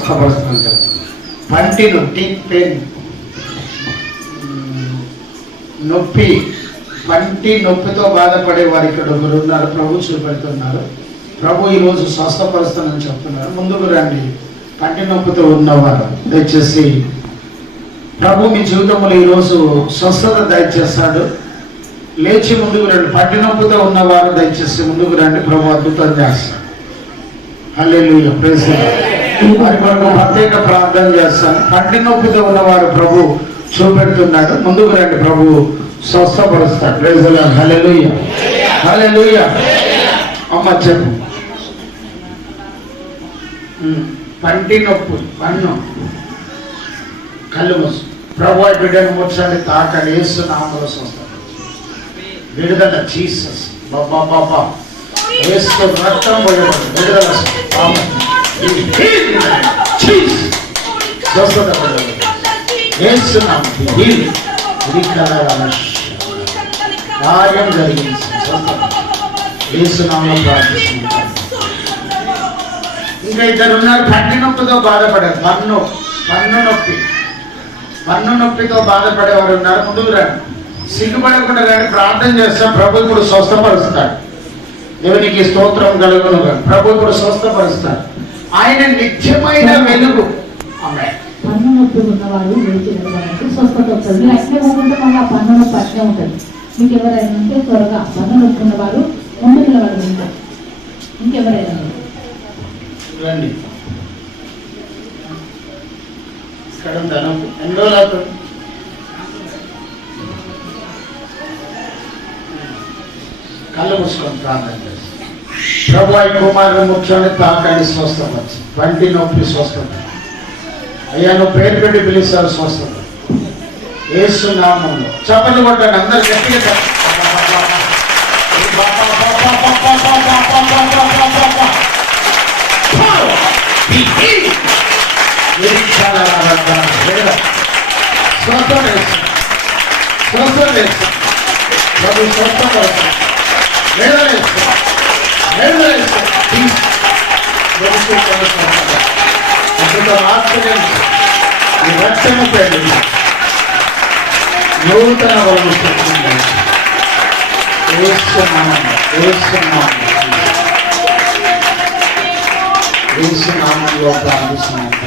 స్వస్థపరుస్తుంటారు. పంటి నొప్పి, పెయిన్, నొప్పి, పంటి నొప్పితో బాధపడే వారు ఇక్కడ ఒకరు ఉన్నారు. ప్రభు చూపెడుతున్నారు. ప్రభు ఈరోజు స్వస్థపరుస్తానని చెప్తున్నారు. ముందుకు రండి. పంటి నొప్పితో ఉన్నవారు దయచేసి ప్రభు మీ జీవితంలో ఈరోజు స్వస్థత దయచేస్తాడు. లేచి ముందుకు రండి. పంటి నొప్పితో ఉన్నవారు దయచేసి ముందుకు రండి. ప్రభు అద్భుతం చేస్తాడు. హల్లెలూయా, ప్రైజ్ ది లార్డ్. వారి కొరకు ప్రత్యేక ప్రార్థన చేస్తాను. పంటి నొప్పితో ఉన్నవారు ప్రభు చూపెడుతున్నాడు. ముందుకు రండి. ప్రభు స్వస్థపరుస్తాడు. Praise the lord. Hallelujah, hallelujah. అమ్మ చెప్పు. పంటి నొప్పి, పన్ను, కళ్ళు మూసు. ప్రభు బిడ్డను ముచ్చండి, తాకండి. యేసు నామములో స్వస్థత, విడుదల. జీసస్ బాబా బాబా యేసు రక్తం పోయబడి విడుదల, స్వస్థత పడదు. యేసు నామములో కార్యం జరిగింది. స్వస్థత యేసు నామములో ప్రార్థిస్తున్నాను. ఇంకా ఇద్దరు ఉన్నారు. పంటి నొప్పితో బాధపడారు. పన్ను నొప్పి, పన్ను నొప్పితో బాధపడేవారు ఉన్నారు. ముందుకు రండి. సిగ్గుపడకుండా రండి. ప్రార్థన చేస్తాం. ప్రభు ఇప్పుడు స్వస్థపరుస్తాడు. దేవునికి స్తోత్రం కలుగును. ప్రభు ఇప్పుడు స్వస్థపరుస్తాడు. ఆయన నిత్యమైన వెలుగు. పన్ను నొప్పి ఉన్నవారు లేచి వెళ్ళడానికి స్వస్థత వస్తుంది. అట్లే ఉంటే మళ్ళీ పన్ను నొప్పి అట్లే ఉంటుంది. మీకు ఎవరైనా ఉంటే త్వరగా పన్ను నొప్పి ఉన్నవారు ముందు నిలబడి ఉంటారు. ఇంకెవరైనా రండి. ఇక్కడ ఉందాను. ఎన్ని రోజులు అవుతుంది? కళ్ళు మూసుకొని ప్రార్థన చేస్తాం. ప్రభు ఈ కుమారుని ముఖ్యాన్ని తాకండి, స్వస్థపరచు. పంటి నొప్పి స్వస్థత. అయ్యా నువ్వు పేరు పెట్టి పిలుస్తారు. స్వస్థత యేసు నామములో. చప్పట్లు కొట్టండి అందరు గట్టిగా. నూతన వలన ప్రార్థిస్తున్నాను.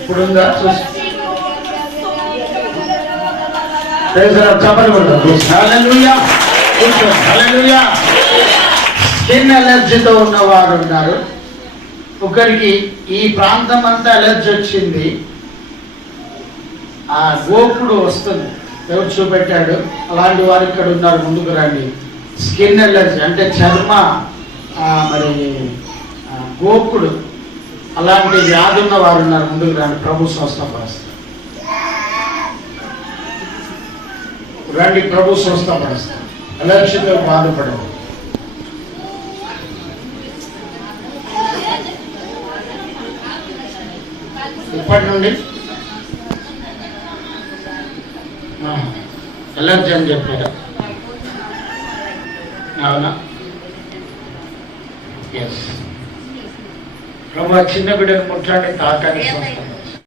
ఇప్పుడుందా చూసి స్కిన్ అలర్జీతో ఉన్నవారు ఉన్నారు. ఒకరికి ఈ ప్రాంతం అంతా అలర్జీ వచ్చింది. ఆ గోపుడు వస్తుంది. ఎవరు చూపెట్టాడు? అలాంటి వారు ఇక్కడ ఉన్నారు. ముందుకు రండి. స్కిన్ అలర్జీ అంటే చర్మ మరి గోపుడు అలాంటి వ్యాధి ఉన్న వారు ఉన్నారు. ముందుకు రండి. ప్రభు స్వస్థపరుస్తారు. రండి. ప్రభు స్వస్థపరుస్తారు. అలర్జీతో బాధపడదు. ఇప్పటి నుండి అలర్జీ అని చెప్పారు. అవునా? ఎస్. ప్రభు చిన్న బిడ్డను ముట్టండి, తాకండి, స్వస్థత.